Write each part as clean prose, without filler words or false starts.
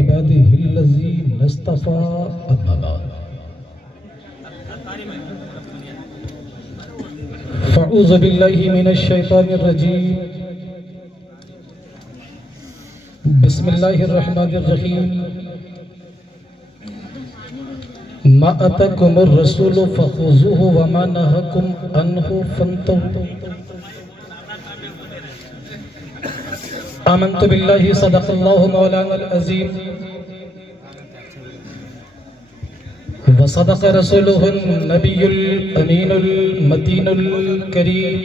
इबादिहिल्लज़ीना इस्तफ़ा अम्मा बाद फ़अऊज़ु बिल्लाहि मिनश शैतानिर रजीम बिस्मिल्लाहिर रहमानिर रहीम मा अताकुमुर रसूलु फ़ख़ुज़ूहु व मा नहाकुम अन्हु फ़न्तहू आमन्तु बिल्लाहि सदक़ल्लाहु मौलानल अज़ीम व सदक़ रसूलुहुन नबियुल अमीनुल मतीनुल करीम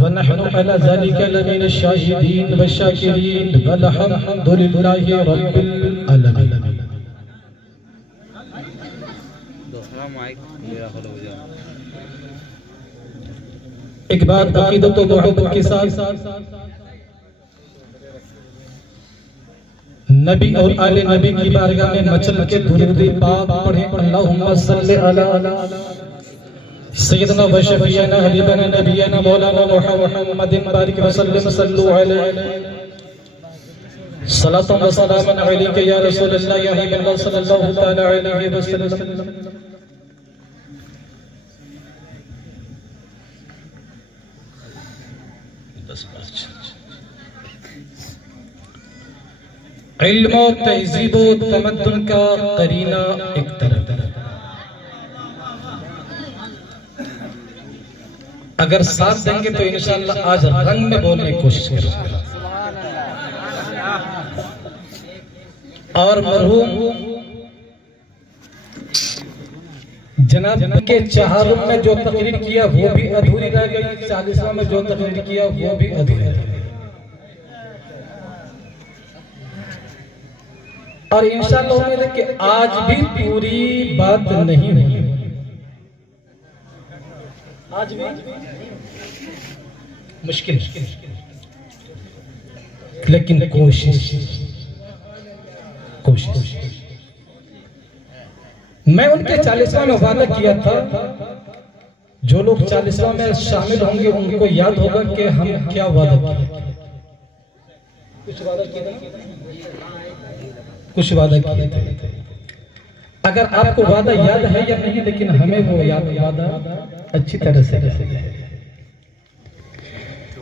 व नहनु अला ज़ालिका लमिनश शाहिदीन व शाकिरीन वल्हम्दुलिल्लाहि रब्बिल आलमीन। दूसरा माइक मेरा खोलो जा। एक बार अक़ीदत व मोहब्बत के साथ नबी और आले नबी की बारगाह में मचल के दुरूद पाक पढ़ें। अल्लाहुम्मा सल्लि अला सय्यदना व शफीअना हबीबना नबियना मौलाना मुहम्मदिन बारिक व सल्लम सल्लु अलैहि सलातु व सलामन अलैका या रसूलल्लाह या हबीबल्लाह सल्लल्लाहु तआला अलैहि वसल्लम। इल्म और तहजीब और तमद्दुन का करीना एक तरफ। अगर साथ देंगे तो इंशाअल्लाह आज रंग में बोलने की कोशिश करेंगे। और मरहूम जनाब के चहारुम में जो तकरीर किया वो भी अधूरी रह गई, 40वां में जो तकरीर किया वो भी अधूरी रह गई। और इंशाअल्लाह उम्मीद है कि आज भी पूरी बात नहीं हुई, आज भी मुश्किल, लेकिन कोशिश। मैं उनके 40वां में वादा किया था, जो लोग 40वां में शामिल होंगे उनको याद होगा कि हम क्या वादा किए। कुछ वादा किए थे। अगर आपको वादा याद है या नहीं, लेकिन हमें वो वादा अच्छी तरह से है।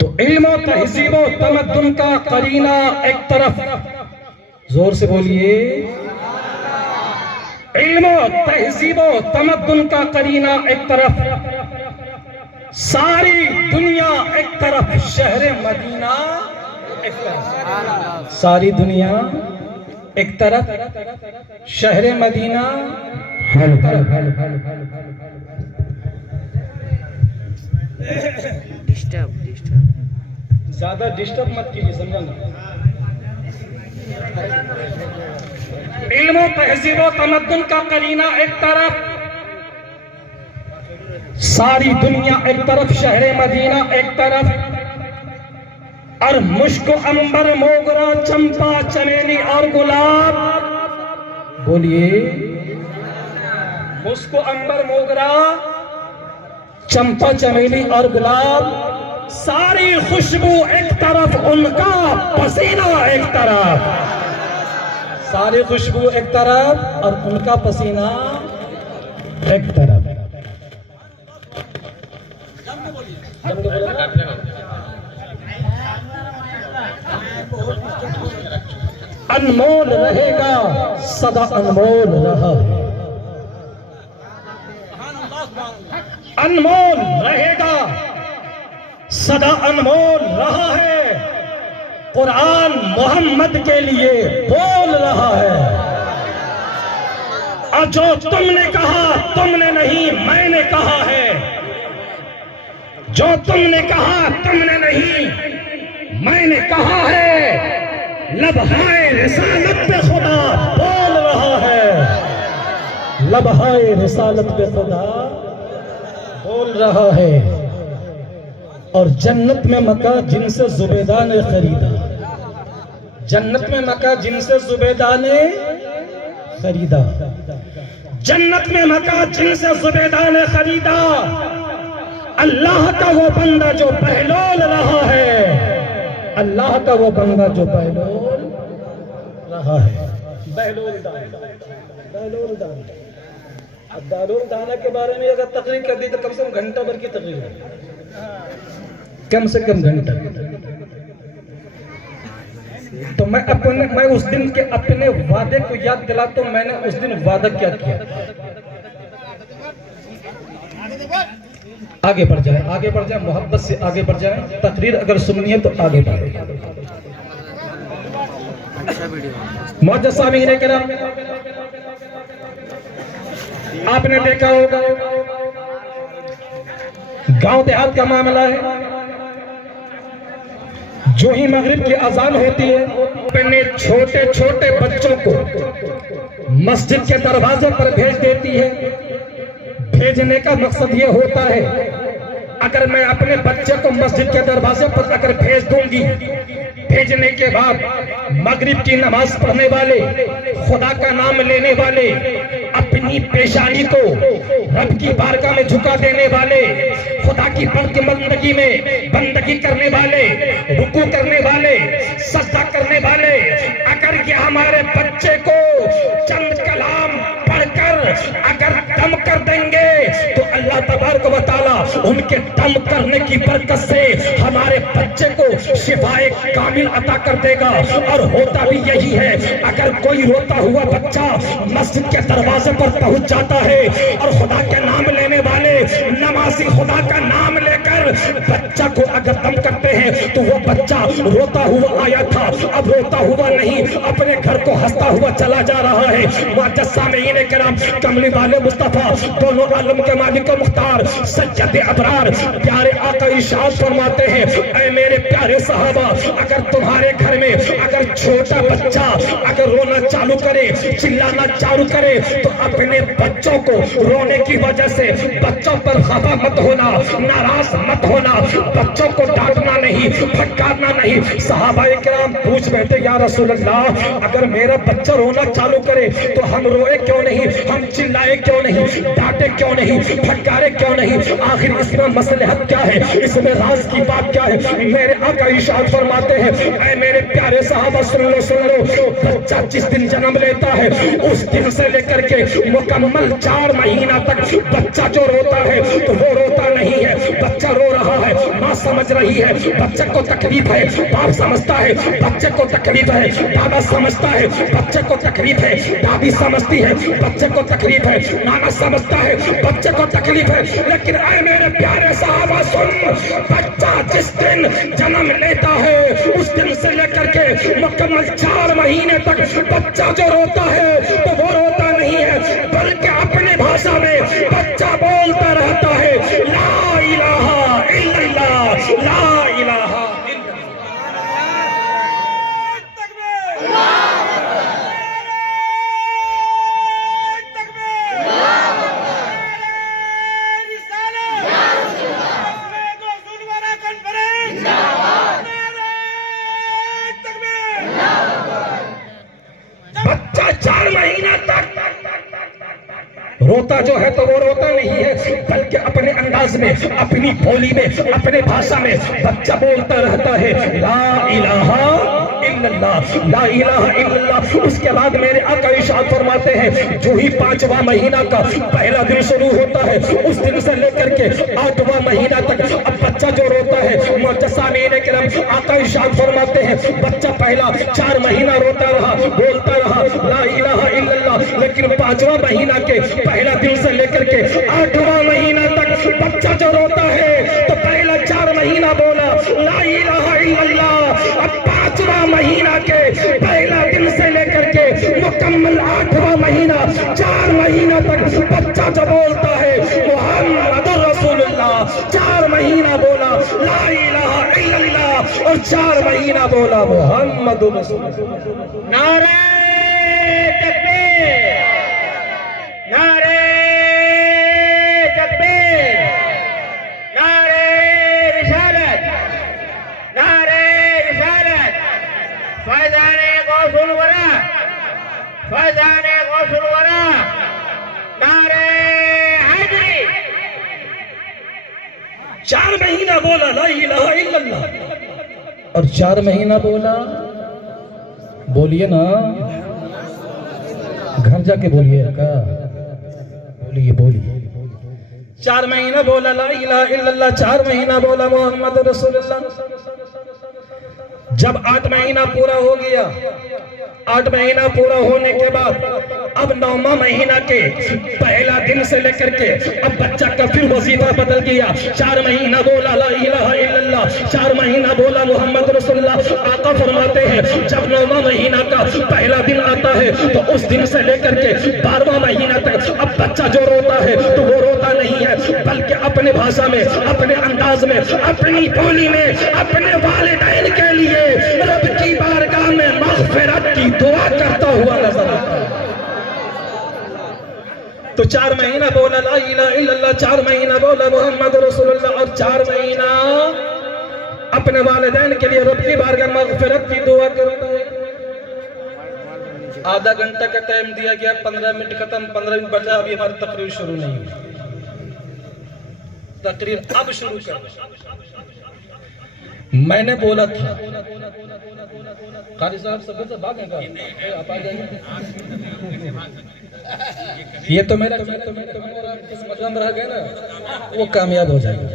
तो इल्म और तहजीब और तमद्दुन का करीना एक तरफ, जोर से बोलिए, इल्म और तहजीब और तमद्दुन का करीना एक तरफ, सारी दुनिया एक तरफ, शहर मदीना एक तरफ, सारी दुनिया एक तरफ, शहर मदीना हर तरफ। डिस्टर्ब ज्यादा डिस्टर्ब मत कीजिए, समझा ना। इल्म तहजीब व तमद्दुन का करीना एक तरफ, सारी दुनिया एक तरफ, शहर मदीना एक तरफ, और मुश्क अंबर मोगरा चंपा चमेली और गुलाब, बोलिए, मुश्क अंबर मोगरा चंपा चमेली और गुलाब, सारी खुशबू एक तरफ, उनका पसीना एक तरफ, सारी खुशबू एक तरफ और उनका पसीना एक तरफ। अनमोल रहेगा, सदा अनमोल रहा है, अनमोल रहेगा, सदा अनमोल रहा है। कुरान मोहम्मद के लिए बोल रहा है, और जो तुमने कहा तुमने नहीं मैंने कहा है, जो तुमने कहा तुमने नहीं मैंने कहा है। लबहाए रिसालत पे खुदा बोल रहा है, लबहाए रिसालत पे खुदा बोल रहा है। और जन्नत में मका जिनसे जुबैदा ने खरीदा, जन्नत में मका जिनसे जुबैदा ने खरीदा, जन्नत में मका जिनसे जुबैदा ने खरीदा। अल्लाह का वो बंदा जो बहलोल रहा है, अल्लाह का वो बंदा जो बहलोल रहा है। बहलोल दाना, बहलोल दाना। अब बहलोल दाना के बारे में अगर तकरीर कर दी तो कम से कम घंटा भर की तकरीर है, कम से कम घंटा। तो मैं उस दिन के अपने वादे को याद दिलाता हूं। मैंने उस दिन वादा क्या किया। आगे बढ़ जाए, आगे बढ़ जाए, मोहब्बत से आगे बढ़ जाए। तकरीर अगर सुननी है तो आगे बढ़े। मौजूद सामीन किराम, आपने देखा होगा गांव देहात का मामला है। जो ही मगरिब की अजान होती है, अपने छोटे छोटे बच्चों को मस्जिद के दरवाजे पर भेज देती है। भेजने का मकसद ये होता है, अगर मैं अपने बच्चे को मस्जिद के दरवाजे पर अगर भेज दूंगी, भेजने के बाद मगरिब की नमाज पढ़ने वाले, खुदा का नाम लेने वाले, अपनी पेशानी को रब की बारगाह में झुका देने वाले, खुदा की बंदगी में बंदगी करने वाले, रुकू करने वाले, सजदा करने वाले, अगर ये हमारे बच्चे को चंद कलाम पढ़कर अगर दम कर देंगे तो अल्लाह तबारक व तआला उनके दम करने की बरकत से हमारे बच्चे को शिफाए कामिल अता कर देगा। और होता भी यही है, अगर कोई रोता हुआ बच्चा मस्जिद के दरवाजे पर पहुंच जाता है और खुदा के नाम लेने वाले नमाजी खुदा का नाम लेकर बच्चा को अगर दम करते हैं तो वो बच्चा रोता हुआ आया था, अब रोता हुआ नहीं, अपने घर को हंसता हुआ चला जा रहा है। मुअज़्ज़ज़ सामीईन किराम, कमली वाले मुस्तफा, दोनों आलम के मालिक मुख्तार, सय्यद अबरार, प्यारे आका इरशाद फरमाते हैं, ऐ मेरे प्यारे सहाबा, अगर तुम्हारे घर में अगर छोटा बच्चा अगर रोना चालू करे, चिल्लाना चालू करे, तो अपने बच्चों को रोने की वजह से बच्चों पर खफा मत होना, नाराज मत होना, बच्चों को डांटना नहीं, फटकारना नहीं। सहाबाए किराम पूछ बैठे, या रसूल अल्लाह, अगर मेरा बच्चा रोना चालू करे तो हम रोए क्यों नहीं, हम चिल्लाए क्यों नहीं, डांटे क्यों नहीं, फटकारे क्यों नहीं, आखिर इसमें मसलहत क्या है, इसमें राज की बात क्या है? मेरे आका इरशाद फरमाते हैं, ऐ मेरे प्यारे साहबा सुन लो, सुन लो, बच्चा जिस दिन जन्म लेता है उस दिन से लेकर के मुकम्मल 4 महीना तक बच्चा जो रोता है तो वो रोता नहीं है, बच्चा रो रहा है, माँ समझ रही है, बच्चे को तकलीफ है, बाप समझता है, बच्चे को तकलीफ है, दादा समझता है, बच्चे को तकलीफ है, दादी समझती है, बच्चे को तकलीफ है, नाना समझता है, बच्चे को तकलीफ है। लेकिन ऐ मेरे प्यारे साहबा सुन, बच्चा जिस दिन जन्म लेता है उस दिन से लेकर के मुकम्मल 4 महीने तक बच्चा जो रोता है तो वो रोता नहीं है, बल्कि अपने भाषा में बच्चा बोलता रहता है, ला इलाहा इल्लल्लाह, ला इलाहा बच्चा 4 महीना तक रोता जो है तो वो रोता नहीं है, बल्कि अपने अंदाज में, अपनी बोली में, अपने भाषा में बच्चा बोलता रहता है, ला इलाहा इल्लल्लाह, ला इलाहा इल्लल्लाह। उसके बाद मेरे आका इरशाद फरमाते हैं, जो ही 5वां महीना का पहला दिन शुरू होता है उस दिन से लेकर के 8वां महीना तक अब बच्चा जो रोता है, मुअज़्ज़ज़ सामीईन किराम, आका इरशाद फरमाते हैं, बच्चा पहला 4 महीना रोता रहा, बोलता रहा ला इलाहा इल्लल्लाह, लेकिन 5वां महीना के पहला दिन से लेकर के 8वां महीना तक बच्चा जो रोता है तो पहला 4 महीना बोला ला इलाहा इल्लल्लाह, अब 5वां महीना के पहला दिन से लेकर के मुकम्मल 8वां महीना 4 महीना तक बच्चा जो बोलता है मुहम्मदुर रसूलुल्लाह, 4 महीना बोला ला इलाहा इल्लल्लाह और 4 महीना बोला मुहम्मदुर रसूलुल्लाह। नारे तकबीर, नारे तकबीर, नारे रिसालत, नारे रिसालत, फैज़ाने गौसुल वरा, फैज़ाने गौसुल वरा, नारे हैदरी। 4 महीना बोला ला इलाहा इल्लल्लाह, और 4 महीना बोला, बोलिए ना, घर जाके बोलिए का, बोलिए बोलिए। 4 महीना बोला ला इलाहा इल्लल्लाह, 4 महीना बोला मोहम्मद रसूलुल्लाह। जब 8 महीना पूरा हो गया, 8 महीना पूरा होने के बाद अब 9वां महीना के पहला दिन से लेकर के अब बच्चा का फिर वजीफा बदल गया। 4 महीना बोला ला इलाहा इल्लल्लाह, 4 महीना बोला मोहम्मद रसूलुल्लाह। आका फरमाते हैं जब 9वां महीना का पहला दिन आता है तो उस दिन से लेकर के 12वां महीना तक अब बच्चा जो रोता है तो वो रोता नहीं है, बल्कि अपने भाषा में, अपने अंदाज में, अपनी बोली में अपने वालिदैन के लिए रब की बारगाह में मग़फ़िरत की दुआ करता हुआ नजर आता है। तो 4 महीना बोला ला इलाहा इल्लल्लाह, 4 महीना बोला मोहम्मद रसूलुल्लाह, और 4 महीना अपने वालिदैन के लिए रब की बारगाह में मग़फ़िरत की दुआ करता है। आधा घंटा का टाइम दिया गया, 15 मिनट खत्म, 15 मिनट बचा, अभी हमारी तकरीर शुरू नहीं हुई। तकरीर अब शुरू कर। मैंने बोला था कारी साहब सब से भागेगा, आप आ जाइए। ये तो मेरा मतलब रह गया ना, वो कामयाब हो जाएगा।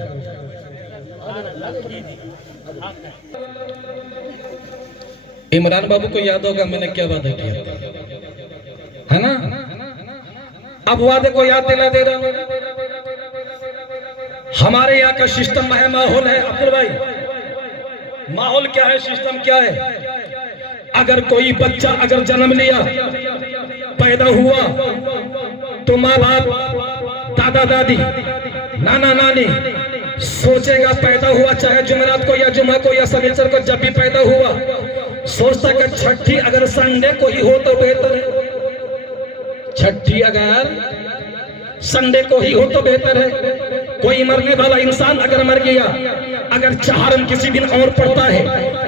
इमरान बाबू को याद होगा मैंने क्या वादा किया है ना, अब वादे को याद दिला दे रहा हूं। हमारे यहाँ का सिस्टम है, माहौल है अब्दुल भाई, माहौल क्या है, सिस्टम क्या है। अगर कोई बच्चा अगर जन्म लिया, पैदा हुआ, तो माँ बाप, दादा दादी, नाना नानी सोचेगा पैदा हुआ चाहे जुमेरात को या जुमा को या शनिचर को, जब भी पैदा हुआ सोचता कि छठी अगर संडे को ही हो तो बेहतर है, छठी अगर संडे को ही हो तो बेहतर है। कोई मरने वाला इंसान अगर मर गया, अगर चाहरम किसी दिन और पड़ता है,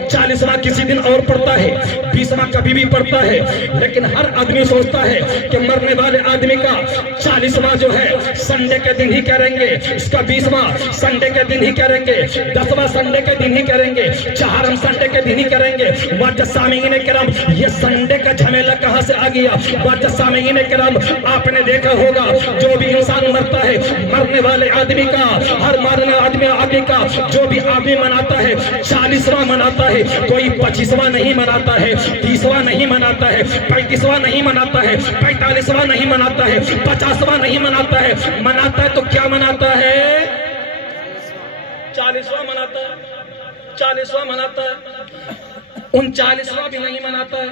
40वां किसी दिन और पड़ता है, 20वां कभी भी पड़ता है, लेकिन हर आदमी सोचता है कि मरने वाले आदमी का 40वां जो है संडे के दिन ही करेंगे, इसका 20वां संडे के दिन ही करेंगे, 10वां संडे के दिन ही करेंगे, चाहरम संडे के दिन ही करेंगे। वाजा सामीन किराम, ये संडे का झमेला कहां से आ गया। वाजा सामीन किराम, आपने देखा होगा जो भी इंसान मरता है, मरने वाले आदमी का, हर मरने आदमी का जो भी आदमी मनाता है 40वां मनाता है, कोई 25वां नहीं मनाता है, 30वां नहीं मनाता है, 35वां नहीं मनाता है, 45वां नहीं मनाता है, 50वां नहीं मनाता है। मनाता है तो क्या मनाता है, 40वां मनाता है, 40वां मनाता है, 39वां भी नहीं मनाता है,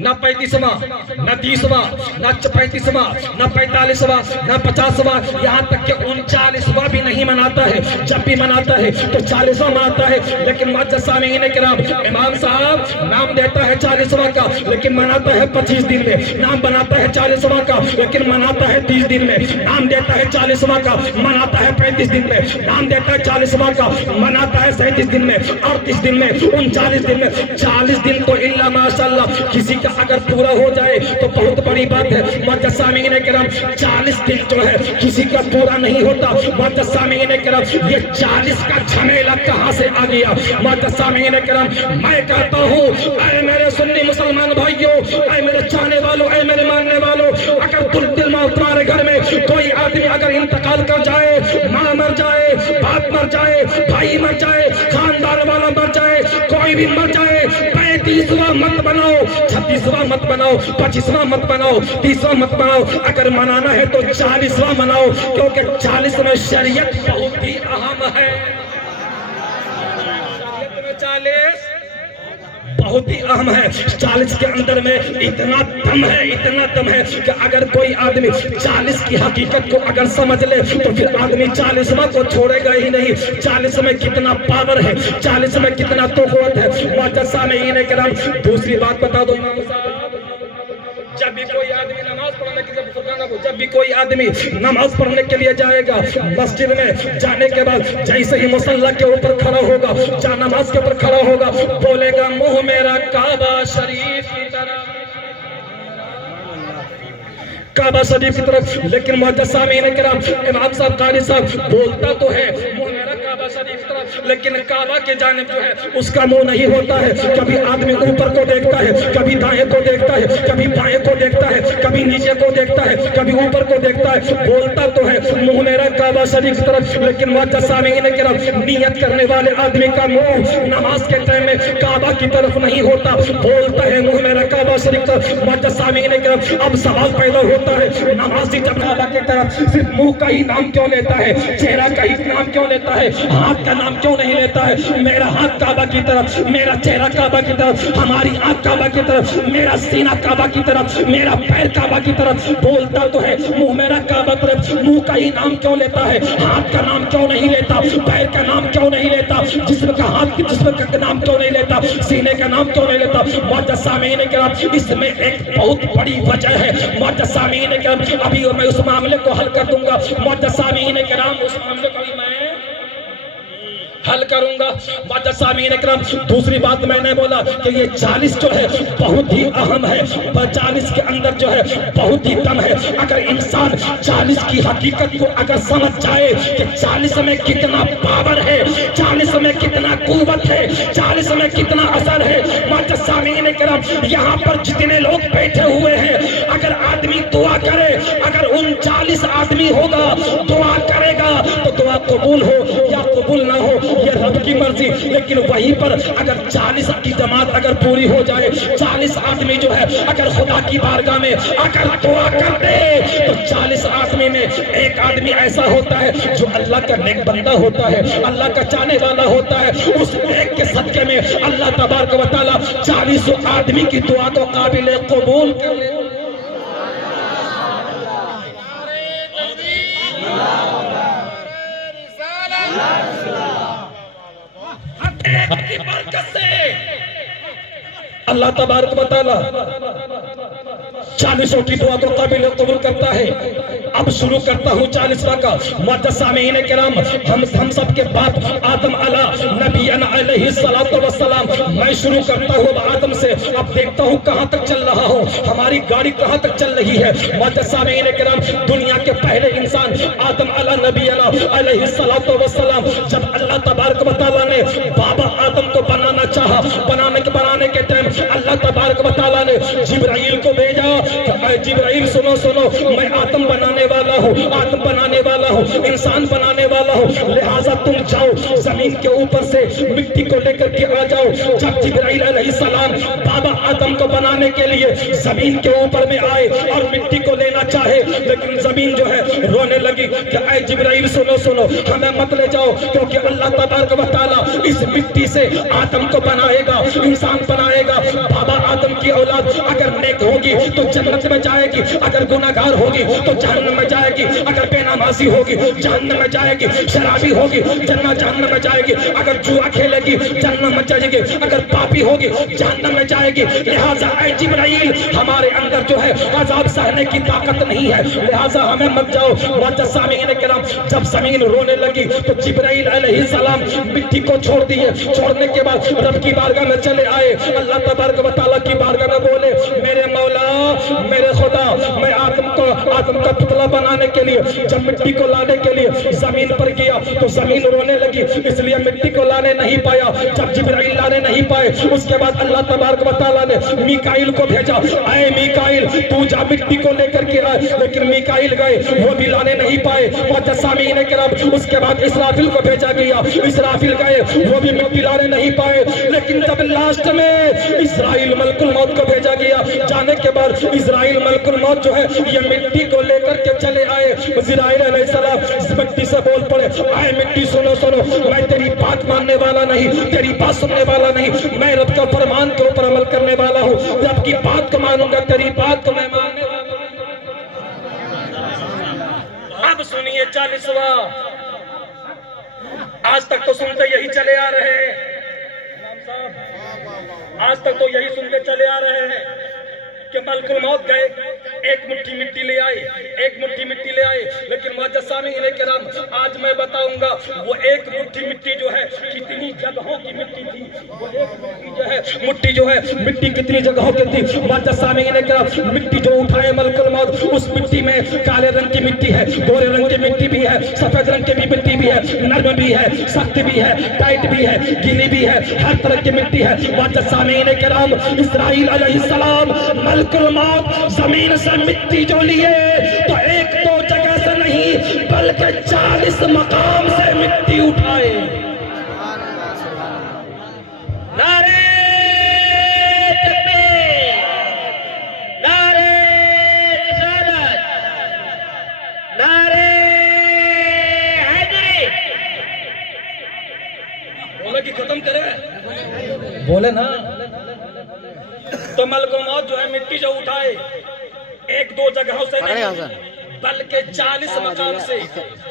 न 35वां, न 30वां, न 35वां, न 45वां, न 50वां, यहाँ तक कि 39वां भी नहीं मनाता है। जब भी मनाता है तो 40वां मनाता है। लेकिन सामीन किराम, इमाम साहब नाम देता है 40वां का, लेकिन मनाता है 25 दिन में। नाम बनाता है 40वां का, लेकिन मनाता है 30 दिन में। नाम देता है 40वां का, मनाता है 35 दिन में। नाम देता है 40वां का, मनाता है 37 दिन में, 38 दिन में, 39 दिन में। 40 दिन तो इल्ला माशाअल्लाह किसी का अगर पूरा हो जाए तो बहुत बड़ी बात है। मुअज़्ज़िज़ीन किराम, 40 दिन जो है किसी का पूरा नहीं होता। मुअज़्ज़िज़ीन किराम, ये 40 का झमेला कहां से आ गया। मुअज़्ज़िज़ीन किराम, मैं कहता हूं ऐ मेरे सुन्नी मुसलमान भाइयों, ऐ मेरे चाहने वालों, ऐ मेरे मानने वालों, अगर दिल में तुम्हारे घर में कोई आदमी अगर इंतकाल कर जाए, माँ मर जाए, बाप मर जाए, भाई मर जाए, खानदान वाला मर जाए, कोई भी मर जाए, 35वां मत बनाओ, 36वां मत बनाओ, 25वां मत बनाओ, 30वां मत बनाओ। अगर मनाना है तो 40वां मनाओ, क्योंकि 40 में शरीयत बहुत ही अहम है। 40 बहुत ही अहम है। 40 के अंदर में इतना दम है, इतना दम है कि अगर कोई आदमी 40 की हकीकत को अगर समझ ले तो फिर आदमी 40वां को छोड़ेगा ही नहीं। 40 में कितना पावर है, 40 में कितना तोक़ुवत है। मुअज़्ज़िज़ीन किराम, दूसरी बात बता दो इमाम साहब, जब भी कोई आदमी नमाज पढ़ने के लिए, जब भी कोई आदमी नमाज पढ़ने के लिए जाएगा, मस्जिद में जाने के बाद जैसे ही मुसल्ला के ऊपर खड़ा होगा, जहाँ नमाज के ऊपर खड़ा होगा, बोलेगा मुंह मेरा काबा शरीफ की तरफ, काबा शरीफ की तरफ। लेकिन मुअज़्ज़िज़ीन किराम, इमाम साहब, कारी साहब, बोलता तो है मुंह मेरा काबा शरीफ की तरफ, लेकिन काबा के जानिब जो है उसका मुंह नहीं होता है। कभी आदमी ऊपर को देखता है, कभी दाएं को देखता है, कभी बाएं को देखता है, कभी नीचे को देखता है, कभी ऊपर को देखता है। बोलता तो है मुंह मेरा काबा शरीफ की तरफ, लेकिन मुअज्जसामीन किराम नियत करने वाले आदमी का मुंह नमाज के टाइम में काबा की तरफ नहीं होता। बोलता है मुंह मेरा काबा शरीफ की तरफ, मुअज्जसामीन किराम। अब सवाल पैदा होता है, नमाजी जब काबा की तरफ सिर्फ मुंह का ही नाम क्यों लेता है, चेहरा का ही नाम क्यों लेता है, हाथ का नाम क्यों नहीं लेता है? मेरा हाथ काबा की तरफ, मेरा चेहरा काबा की तरफ, हमारी आंख काबा की तरफ, मेरा सीना काबा की तरफ, मेरा पैर काबा की तरफ। बोलता तो है मुंह मेरा काबा तरफ, मुंह का ही नाम क्यों लेता है, हाथ का नाम क्यों नहीं लेता, पैर का नाम क्यों नहीं लेता, जिस्म का हाथ जिस्म का नाम क्यों नहीं लेता, सीने का नाम क्यों नहीं लेता? मुअज्जसामीन किराम, इसमें एक बहुत बड़ी वजह है। मुअज्जसामीन किराम, अभी मैं उस मामले को हल कर दूंगा। मुअज्जसामीन किराम, उस मामले को भी मैं हल करूंगा। मुअज्जसामीन किराम, दूसरी बात मैंने बोला कि ये 40 जो है बहुत ही अहम है। 40 के अंदर जो है बहुत ही दम है। अगर इंसान 40 की हकीकत को अगर समझ जाए कि 40 में कितना पावर है, 40 में कितना कुव्वत है, 40 में कितना असर है। मुअज्जसामीन किराम, यहाँ पर जितने लोग बैठे हुए हैं, अगर आदमी दुआ करे, अगर 39 आदमी होगा दुआ करेगा तो दुआ कबूल हो या कबूल ना हो ये रब की मर्जी। लेकिन वहीं पर अगर 40 की जमात अगर पूरी हो जाए, 40 आदमी जो है अगर खुदा की बारगाह में अगर दुआ कर दे तो 40 आदमी में एक आदमी ऐसा होता है जो अल्लाह का नेक बंदा होता है, अल्लाह का चाहने वाला होता है। उस एक के सदके में अल्लाह तबारक व तआला 40 आदमी की दुआ को काबिल कबूल कर ले। की बरकत से अल्लाह तबारक व तआला 40 की दुआ को काबिल कबूल करता है। अब शुरू करता हूँ 40वां का। मुअज्जसामीन किराम, हम सब के बाप आदम अला नबीना अलैहि सलातो व सलाम। मैं शुरू करता हूँ आदम से, अब देखता हूँ कहाँ तक चल रहा हूँ, हमारी गाड़ी कहाँ तक चल रही है। मुअज्जसामीन किराम, दुनिया के पहले इंसान आदम अला नबीना अलैहि सलातो व सलाम, जब अल्लाह तबारक व तआला ने बाबा आदम को बनाना चाहा, बनाने के टाइम अल्लाह तबारक व तआला ने जिब्राइल को भेजा। जिब्राइल सुनो सुनो, मैं आदम बनाने वाला हूँ, आदम बनाने वाला हूँ, इंसान बनाने वाला हूँ, लिहाजा तुम जाओ जमीन के ऊपर से मिट्टी को लेकर के आ जाओ। जब जिब्राइल अलैहिस्सलाम बाबा आदम को बनाने के लिए जमीन के ऊपर में आए और मिट्टी को लेना चाहे, लेकिन जमीन जो है रोने लगी कि ऐ जिब्राइल सुनो सुनो, हमें मत ले जाओ, क्योंकि अल्लाह तबारक व तआला इस मिट्टी से आदम को बनाएगा, इंसान बनाएगा। बाबा आदम की औलाद अगर नेक होगी तो जन्नत में जाएगी, अगर गुनाहगार होगी तो जहन्नम में जाएगी, अगर बेनमाजी होगी जहन्नम में जाएगी, शराबी होगी जहन्नम में जाएगी, अगर जुआ खेलेगी जहन्नम में जाएगी, अगर पापी होगी जहन्नम में जाएगी। लिहाजा ऐ जिब्राइल, हमारे अंदर जो है अजाब सहने की ताकत नहीं है, लिहाजा हमें मत जाओ। मुअज्जसामीन किराम, जब जमीन रोने लगी तो जिब्राइल अलैहिस्सलाम मिट्टी को छोड़ दिए। छोड़ने के बाद रब की बारगाह में चले आए, अल्लाह तबारक व तआला की बारगाह में बोले, मेरे मौला मेरे खुदा, मैं आदम का पुतला बनाने के लिए जब मिट्टी को लाने के लिए जमीन पर गया तो जमीन रोने लगी, इसलिए मिट्टी को लाने नहीं पाया। जब जिब्राइल लाने नहीं पाए, उसके बाद अल्लाह तबारक व तआला ने मीकाइल को भेजा, आए मीकाइल तू जा मिट्टी को लेकर के आए, लेकिन मीकाइल गए, वो भी लाने नहीं पाए। मुअज्जसामीन किराम, उसके बाद इसराफिल को भेजा गया, इसराफिल गए, वो भी मिट्टी लाने नहीं पाए। लेकिन जब लास्ट में इस्राइल मलकुल मौत को भेजा गया, जाने के बाद इस्राइल मलकुल मौत जो है ये मिट्टी को लेकर के चले आए। इस्राइल अलैहिस्सलाम इस मिट्टी से बोल पड़े, आए मिट्टी सुनो सुनो, मैं तेरी बात मानने वाला नहीं, तेरी बात सुनने वाला नहीं, मैं रब का फरमान के ऊपर अमल करने वाला हूँ, रब की बात को मानूंगा, तेरी बात को मैं मानने वाला हूँ। अब सुनिए 40वां, आज तक तो सुनते यही चले आ रहे हैं, आज तक तो यही सुनते चले आ रहे हैं कि मलकुल मौत गए, एक मुट्ठी मिट्टी ले आए, एक मुट्ठी मिट्टी ले आए। लेकिन मुअज़्ज़ज़ सामीईन किराम, आज मैं बताऊंगा वो एक मुट्ठी मिट्टी जो है कितनी जगहों की मिट्टी थी। वो एक मुट्ठी जो है मिट्टी कितनी जगहों की थी। मुअज़्ज़ज़ सामीईन किराम, मिट्टी जो उठाए मलकुल मौत, उस मिट्टी में काले रंग की मिट्टी है, गोरे रंग की मिट्टी भी है, सफेद रंग की भी मिट्टी भी है, नर्म भी है, सख्त भी है, टाइट भी है, गीली भी है, हर तरह की मिट्टी है। मुअज़्ज़ज़ सामीईन किराम, इस्राईल अलैहिस्सलाम मलकुल मौत जमीन से मिट्टी जो लिए तो एक दो जगह से नहीं बल्कि 40 मकाम से मिट्टी उठाए। नारे तकबीर, नारे रिसालत, नारे हैदरी। बोले कि खत्म करे, बोले ना। तो मलकुल मौत जो है मिट्टी जो उठाए एक दो जगहों से नहीं बल्कि 40 मकाम से,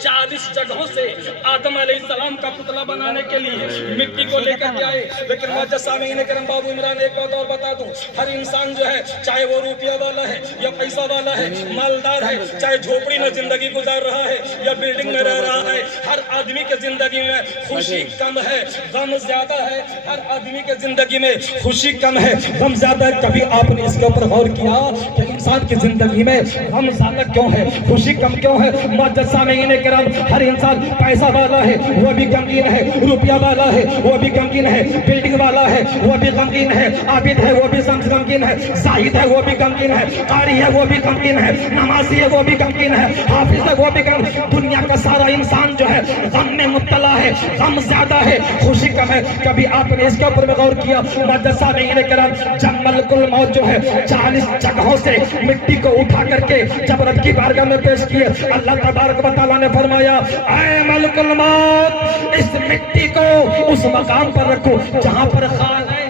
40 जगहों से आदम अलैहिस्सलाम का पुतला बनाने के लिए मिट्टी को लेकर के आए। लेकिन मुअज़्ज़ज़ सामीईन किराम, बाबू इमरान, एक बात और बता दूं, हर इंसान जो है, चाहे वो रुपया वाला है या पैसा वाला है, मालदार है, चाहे झोपड़ी में जिंदगी गुजार रहा है या बिल्डिंग में रह रहा है, हर आदमी के जिंदगी में खुशी कम है, गम ज्यादा है। हर आदमी के जिंदगी में खुशी कम है, गम ज्यादा है। कभी आपने इसके ऊपर गौर किया कि इंसान की जिंदगी में गम ज्यादा क्यों है, खुशी कम क्यों है? मुअज़्ज़ज़ सामीईन किराम, हर इंसान पैसा वाला है वो भी गमगीन है, रुपया वाला है वो भी गमगीन है, बिल्डिंग वाला है वो भी गमगीन है, आबिद है वो भी गमगीन है, जाहिद है वो भी गमगीन है, कारी है वो भी गमगीन है, नमाजी है वो भी गमगीन है, हाफिज है वो भी गम। दुनिया का सारा इंसान जो है गम में मुब्तला है, गम ज्यादा है, खुशी कम है। कभी आपने इसके ऊपर में गौर किया? मुअज़्ज़ज़ सामीईन किराम, जब मलकुल मौत जो है 40 जगहों से मिट्टी को उठा करके जब रब की बारगाह में पेश किए, अल्लाह तबारक व तआला ने फरमाया, ऐ मलकुल मौत, इस मिट्टी को उस मकाम पर रखो जहां पर खाना है,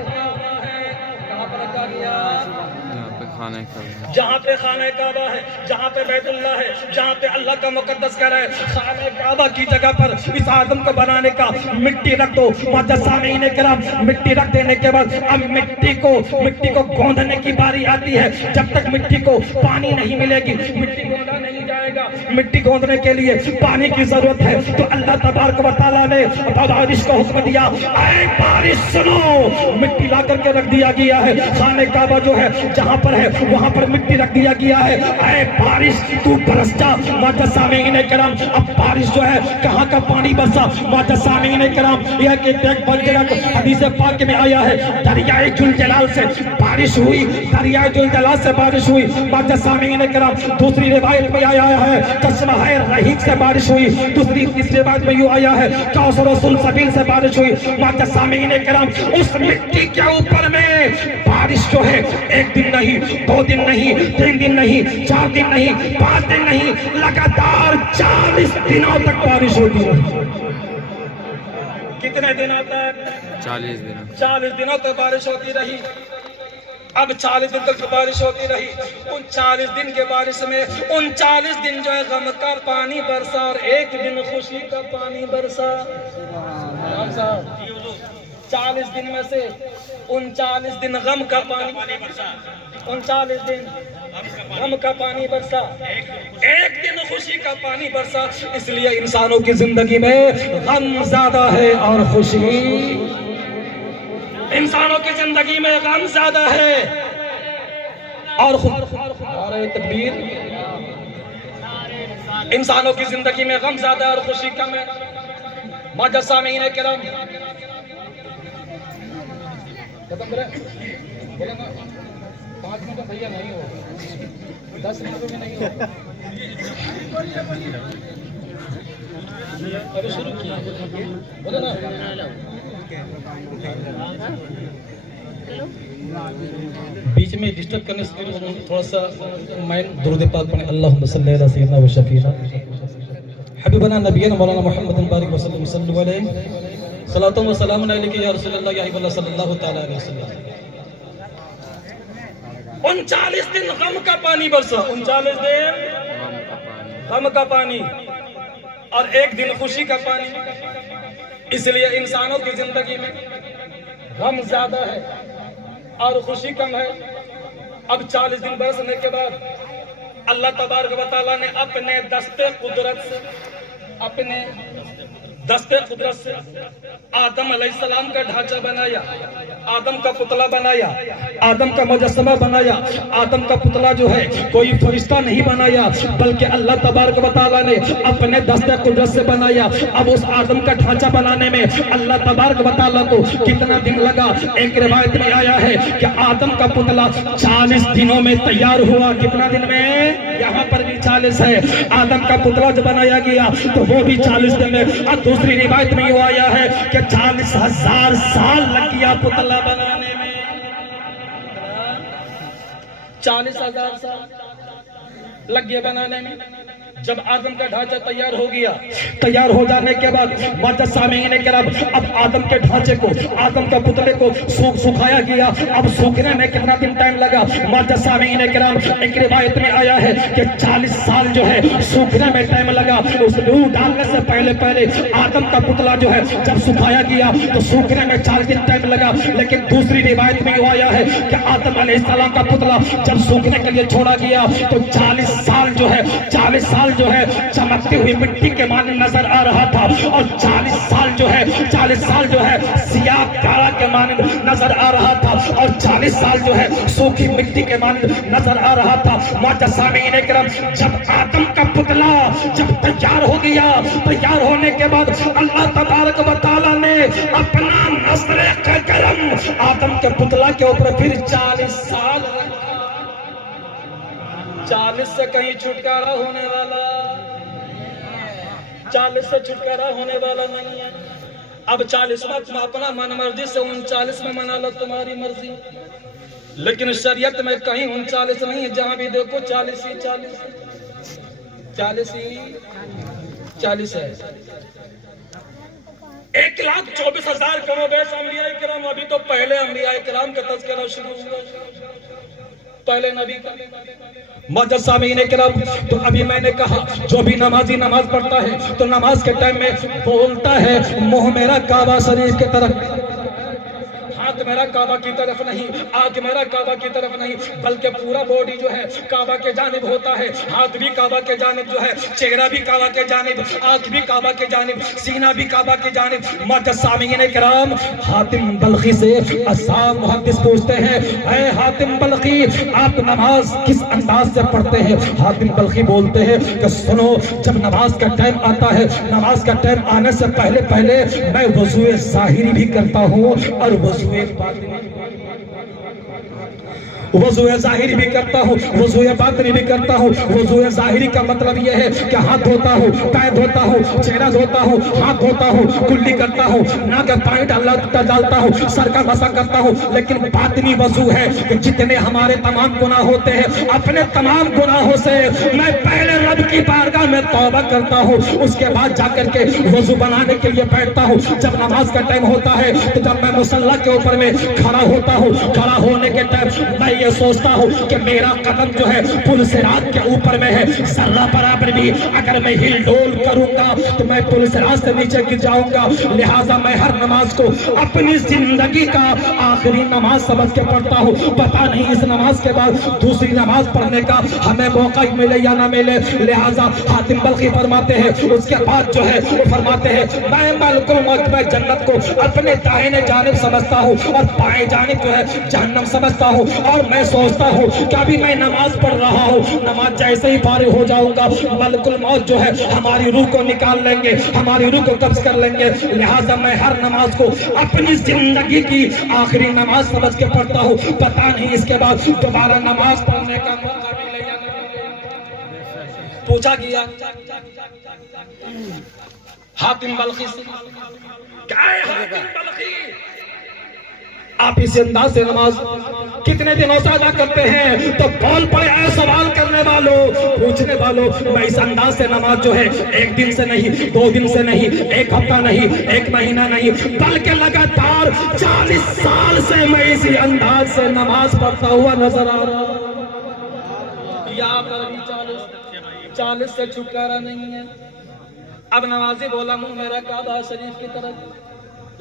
कहां पर रखा गया? जहाँ पे खाना काबा है, जहाँ पे बैतुल्लाह है, जहाँ पे अल्लाह का मुकद्दस घर है, खाना काबा की जगह पर इस आदम को बनाने का मिट्टी रख दो। मुअज़्ज़ज़ सामीईन किराम, मिट्टी रख देने के बाद अब मिट्टी को गोंदने की बारी आती है। जब तक मिट्टी को पानी नहीं मिलेगी मिट्टी गोंदा नहीं जाएगा। मिट्टी गोंदने के लिए पानी की जरूरत है। तो अल्लाह तबारक व तआला ने बारिश को हुक्म दिया, ऐ बारिश सुनो, मिट्टी ला करके रख दिया गया है। खाने काबा जो है जहाँ पर है वहां पर मिट्टी रख दिया गया है। ऐ बारिश तू बरस जा। मुअज़्ज़ज़ सामीईन किराम, अब बारिश जो है कहाँ का पानी बरसा? मुअज़्ज़ज़ सामीईन किराम, यह कि हदीस पाक में आया है, दरियाए जुल जलाल से बारिश हुई, दरियाए जुल जलाल से बारिश हुई। मुअज़्ज़ज़ सामीईन किराम, दूसरी रिवायत में आया है चश्मा है रहीक से बारिश हुई। दूसरी तीसरी रिवायत में यूं आया है कौसर और सुलसबील से बारिश हुई। मुअज़्ज़ज़ सामीईन किराम, उस मिट्टी के ऊपर में बारिश जो है एक दिन नहीं, 2 दिन नहीं, 3 दिन नहीं, 4 दिन नहीं, 5 दिन नहीं, लगातार 40 दिनों तक बारिश होती रही। कितने दिनों तक? 40 दिनों तक बारिश होती रही। अब 40 दिन तक बारिश होती रही। उन 40 दिन के बारिश में 39 दिन जो है गम का पानी बरसा और 1 दिन खुशी का पानी बरसा। 40 दिन में से 39 दिन गम का पानी बरसा, 39 दिन गम का पानी बरसा, 1 दिन खुशी का पानी बरसा। इसलिए इंसानों की जिंदगी में गम ज्यादा है और खुशी, इंसानों की जिंदगी में गम ज्यादा है और तकबीर, इंसानों की जिंदगी में गम ज्यादा है और खुशी कम है। मुअज़्ज़ज़ सामीईन किराम, खत्म करें? बोले ना 5 मिनट भैया नहीं होगा, 10 मिनट में नहीं होगा। अभी शुरू किया, बोले ना बीच में डिस्टर्ब करने से थोड़ा सा माइंड दुरूद पाक पढ़े। अल्लाहुम्मा सल्ली अला सय्यिदना व शफीना हबीबना नबियना मौलाना मुहम्मद बारिक वसल्लम सल्लल्लाहु अलैहि सलातु व सलामुन अलैका या रसूलल्लाह या हबीबल्लाह सल्लल्लाहु तआला अलैहि वसल्लम। 39 दिन गम का पानी बरसा, 39 दिन गम का पानी और 1 दिन खुशी का पानी। इसलिए इंसानों की जिंदगी में गम ज्यादा है और खुशी कम है। अब 40 दिन बरसने के बाद अल्लाह तबारक व तआला ने अपने दस्ते कुदरत से आदम अलैहिस्सलाम का ढांचा बनाया, आदम का पुतला बनाया, आदम का मुजस्समा बनाया। आदम का पुतला जो है कोई फरिश्ता नहीं बनाया, बल्कि अल्लाह तबारक व तआला ने अपने दस्ते कुदरत से बनाया। अब उस आदम का ढांचा बनाने में अल्लाह तबारक व तआला को कितना दिन लगा? एक रिवायत में आया है कि आदम का पुतला 40 दिनों में तैयार हुआ। कितना दिन में? यहाँ पर भी 40 है। आदम का पुतला जब बनाया गया तो वो भी 40 दिन में। अब दूसरी रिवायत में ये आया है कि 40,000 साल लग गया पुतला बनाने में। 40,000 साल लग गया बनाने में। जब आदम का ढांचा तैयार हो गया, तैयार हो जाने के बाद अब आदम के ढांचे को, आदम का पुतले को सुखाया गया। अब सूखने में कितना दिन टाइम लगा? एक रिवायत में आया है कि 40 साल जो है सूखने में टाइम लगा। उस रूह डालने से पहले आदम का पुतला जो है जब सुखाया गया तो सूखने में 40 दिन टाइम लगा। लेकिन दूसरी रिवायत में ये आया है कि आदम अलैहिस्सलाम का पुतला जब सूखने के लिए छोड़ा गया तो 40 साल जो है चमकती हुई मिट्टी के माने नजर आ रहा था, और 40 साल जो है सियाह काला के माने नजर आ रहा था, और 40 साल जो है सूखी मिट्टी के माने नजर आ रहा था। मुअज़्ज़िज़ीन इकराम, जब आदम का पुतला जब तैयार हो गया, तैयार होने के बाद अल्लाह तबारक व तआला ने अपना नज़र करम आदम के पुतला के ऊपर फिर 40 साल 40 से कहीं छुटकारा होने वाला, 40 से छुटकारा होने वाला नहीं है। अब 40वां तुम अपना मन मर्जी से 39 में मना लो, तुम्हारी मर्जी। लेकिन शरीयत में कहीं 39 नहीं है, जहां भी देखो 40 ही 40 है। 1,24,000 कमोबेश अंबिया किराम। अभी तो पहले अंबिया किराम का तज़किरा शुरू हुआ, पहले नबी का। मुअज़्ज़िज़ीन इकराम, तो अभी मैंने कहा जो भी नमाजी नमाज पढ़ता है तो नमाज के टाइम में बोलता है मुंह मेरा काबा शरीफ की तरफ, हाथ मेरा काबा की तरफ नहीं, आंख मेरा काबा की तरफ नहीं, बल्कि पूरा बॉडी जो है काबा के जानिब होता है। हाथ भी काबा के जानिब जो है, चेहरा भी काबा के जानिब, आंख भी काबा के जानिब, सीना भी काबा के जानिब। मुअज़्ज़िज़ीन इकराम, हातिम बल्खी से असाम मुहद्दिस पूछते हैं, ऐ हातिम बल्खी, आप नमाज किस अंदाज से पढ़ते हैं? हातिम बल्खी बोलते हैं कि सुनो, जब नमाज का टाइम आता है, नमाज का टाइम आने से पहले मैं वज़ूए ज़ाहिरी भी करता हूँ और वज़ूए ज़ाहिरी भी करता हूँ, वज़ूए बातिनी भी करता हूँ। वज़ूए ज़ाहिरी का मतलब यह है कि हाथ धोता हूँ, पैर धोता हूँ, चेहरा धोता हूँ, हाथ धोता हूँ, कुल्ली करता हूँ, नाक का पानी डालता हूँ, सर का मसा करता हूँ। लेकिन बातिनी वज़ू है कि जितने हमारे तमाम गुनाह होते हैं, अपने तमाम गुनाहों से मैं पहले रब की बारगाह में तौबा करता हूँ, उसके बाद जाकर के वज़ू बनाने के लिए बैठता हूँ। जब नमाज का टाइम होता है तो जब मैं मुसल्ला के ऊपर में खड़ा होता हूँ, खड़ा होने के टाइम मैं ये सोचता हूँ कि मेरा कदम जो है पुल सिरात के ऊपर में है, जर्रा बराबर भी अगर मैं हिल डोल करूंगा तो मैं पुल सिरात से नीचे गिर जाऊंगा। लिहाजा मैं हर नमाज को अपनी जिंदगी का आखिरी नमाज समझ के पढ़ता हूँ। पता नहीं इस नमाज के बाद दूसरी नमाज पढ़ने का हमें मौका मिले या ना मिले। लिहाजा हातिम बल्खी फरमाते हैं, उसके बाद जो है वो फरमाते हैं, मैं मलकुल मौत में जन्नत को अपने दाहिने जानिब समझता हूँ और बाएं जानिब जो है जहन्नम समझता हूँ। और मैं सोचता हूँ कि अभी मैं नमाज पढ़ रहा हूँ, नमाज जैसे ही फारिग हो जाऊंगा मलकुल मौत जो है हमारी रूह को निकाल लेंगे, हमारी रूह को कब्ज कर लेंगे। लिहाजा मैं हर नमाज को अपनी जिंदगी की आखिरी नमाज समझ के पढ़ता हूँ। पता नहीं इसके बाद दोबारा नमाज पढ़ने का मौका मिले या नहीं। पूछा गया हातिम बल्खी से, क्या है हातिम बल्खी, आप इस अंदाज से नमाज कितने दिनों से अदा करते हैं? तो बोल पड़े ऐ सवाल करने वालों, पूछने वालों, मैं इस अंदाज से नमाज जो है एक दिन से नहीं, 2 दिन से नहीं, 1 हफ्ता नहीं, 1 महीना नहीं, बल्कि लगातार 40 साल से मैं इसी अंदाज से नमाज पढ़ता हुआ नजर आ रहा हूं। यहाँ पर भी 40 से छुटकारा नहीं है। अब नमाजी बोला मुंह मेरा काबा शरीफ की तरफ,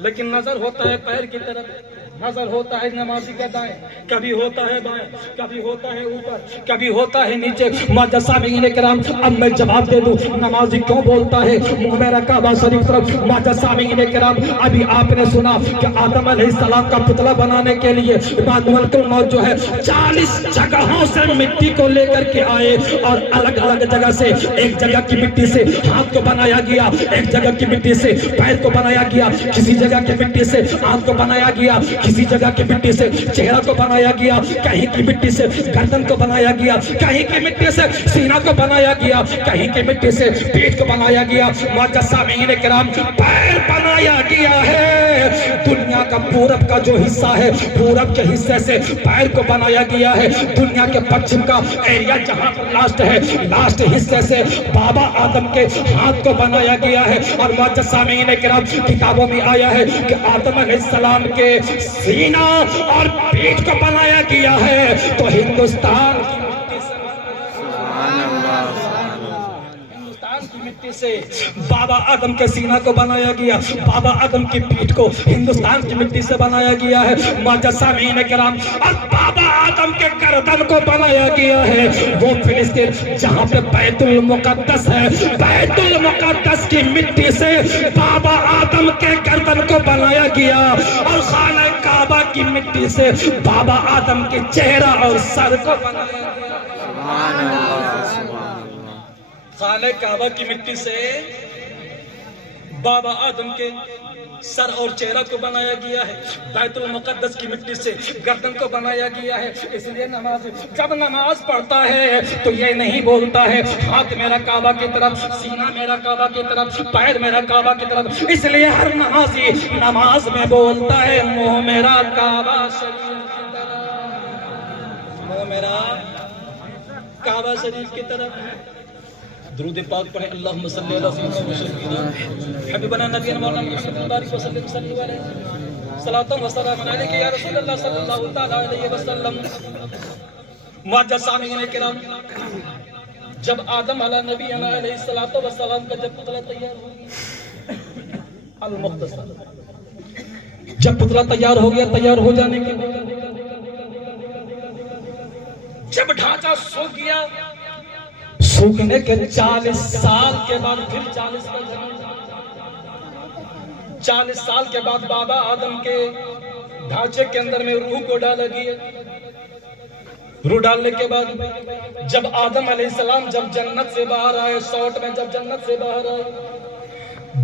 लेकिन नजर होता है पैर की तरफ। नजर होता है नमाजी का दाएं, कभी होता है बाएं, कभी होता है ऊपर, कभी होता है नीचे। मुअज़्ज़िज़ किराम, अब मैं जवाब दे दूं नमाजी क्यों बोलता है मुंह में रखा काबा शरीफ तरफ। मुअज़्ज़िज़ किराम, अभी आपने सुना कि आदम अलैहिस्सलाम का पुतला बनाने के लिए इमाम मलकुल मौत जो है 40 जगहों से मिट्टी को लेकर के आए और अलग अलग जगह से, एक जगह की मिट्टी से हाथ को बनाया गया, एक जगह की मिट्टी से पैर को बनाया गया, किसी जगह की मिट्टी से आंख को बनाया गया, किसी जगह की मिट्टी से चेहरा को बनाया गया, कहीं की मिट्टी से गर्दन को बनाया गया, कहीं की मिट्टी से सीना को बनाया गया, कहीं की मिट्टी से पीठ को बनाया गया। मुअज़्ज़िज़ किराम, पैर बनाया गया है। दुनिया का पूरब का जो हिस्सा है, पूरब के हिस्से से पैर को बनाया गया है। दुनिया के पश्चिम का एरिया जहां पर लास्ट है, लास्ट हिस्से से बाबा आदम के हाथ को बनाया गया है। और मुअज़्ज़िज़ किराम, किताबों में आया है कि आदम अलैहिस्सलाम के सीना और पीठ को बनाया गया है। तो हिंदुस्तान की मिट्टी से बाबा आदम के सीना को बनाया गया, बाबा आदम की पीठ को हिंदुस्तान की मिट्टी से बनाया गया है। मुअज़्ज़िज़ किराम, और बाबा आदम के गर्दन को बनाया गया है वो फिलिस्तीन जहां पे बैतुल मुक़द्दस है, बैतुल मुक़द्दस की मिट्टी से बाबा आदम के गर्दन को बनाया गया। और खाना काबा की मिट्टी से बाबा आदम के चेहरा और सर को बनाया गया। खाने काबा की मिट्टी से बाबा आदम के सर और चेहरा को बनाया गया है। बैतुल मुक़द्दस की मिट्टी से गर्दन को बनाया गया है। इसलिए नमाज, जब नमाज पढ़ता है तो ये नहीं बोलता है हाथ मेरा काबा की तरफ, सीना मेरा काबा की तरफ, पैर मेरा काबा की तरफ। इसलिए हर नमाजी नमाज में बोलता है मुंह मेरा काबा शरीफ की तरफ, मुंह मेरा काबा शरीफ की तरफ। दुरूद पाक पढ़े, अल्लाहुम्मा सल्ली अला सय्यिदिना हबीबना नबीना मौलाना मुहम्मद बारिक वसल्लम सल्लल्लाहु अलैहि सलातु व सलाम अलैका या रसूलल्लाह सल्लल्लाहु तआला अलैहि वसल्लम। मुअज़्ज़िज़ किराम, जब आदम अला नबी अलैहि सलातु व सलाम का जब पुतला तैयार हो गया, अल मुख्तसर, जब पुतला तैयार हो गया, तैयार हो जाने के बाद जब ढांचा सूख गया, सूखने के 40 साल के बाद फिर 40 का जन्म, 40 साल के बाद बाबा आदम के ढांचे के अंदर में रूह को डाला गया। रूह डालने के बाद जब आदम अलैहिस्सलाम जब जन्नत से बाहर आए, शॉर्ट में जब जन्नत से बाहर आए,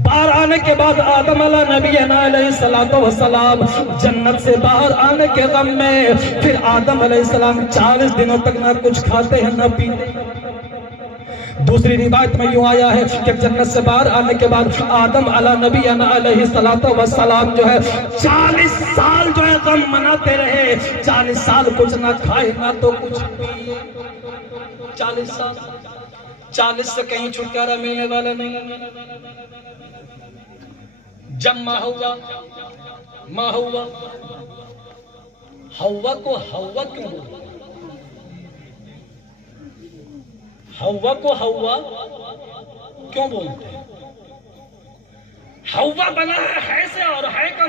बाहर आने के बाद आदम अला नबी अलैहिस्सलातु वस्सलाम जन्नत से बाहर आने के गम में फिर आदम अलैहिस्सलाम 40 दिनों तक ना कुछ खाते हैं ना पीते। दूसरी रिवायत में यूं आया है कि जन्नत से बाहर आने के बाद आदम अला नबी अलैहिस्सलातु वस्सलाम जो है 40 साल जो है गम मनाते रहे। 40 साल कुछ ना खाए ना तो कुछ पिए। 40 साल, 40 से कहीं छुटकारा मिलने वाला नहीं। जब माँ हुआ, हव्वा को हव्वा क्यों बोलते? हव्वा को हव्वा क्यों बोलते हैं? हव्वा बना है से और है का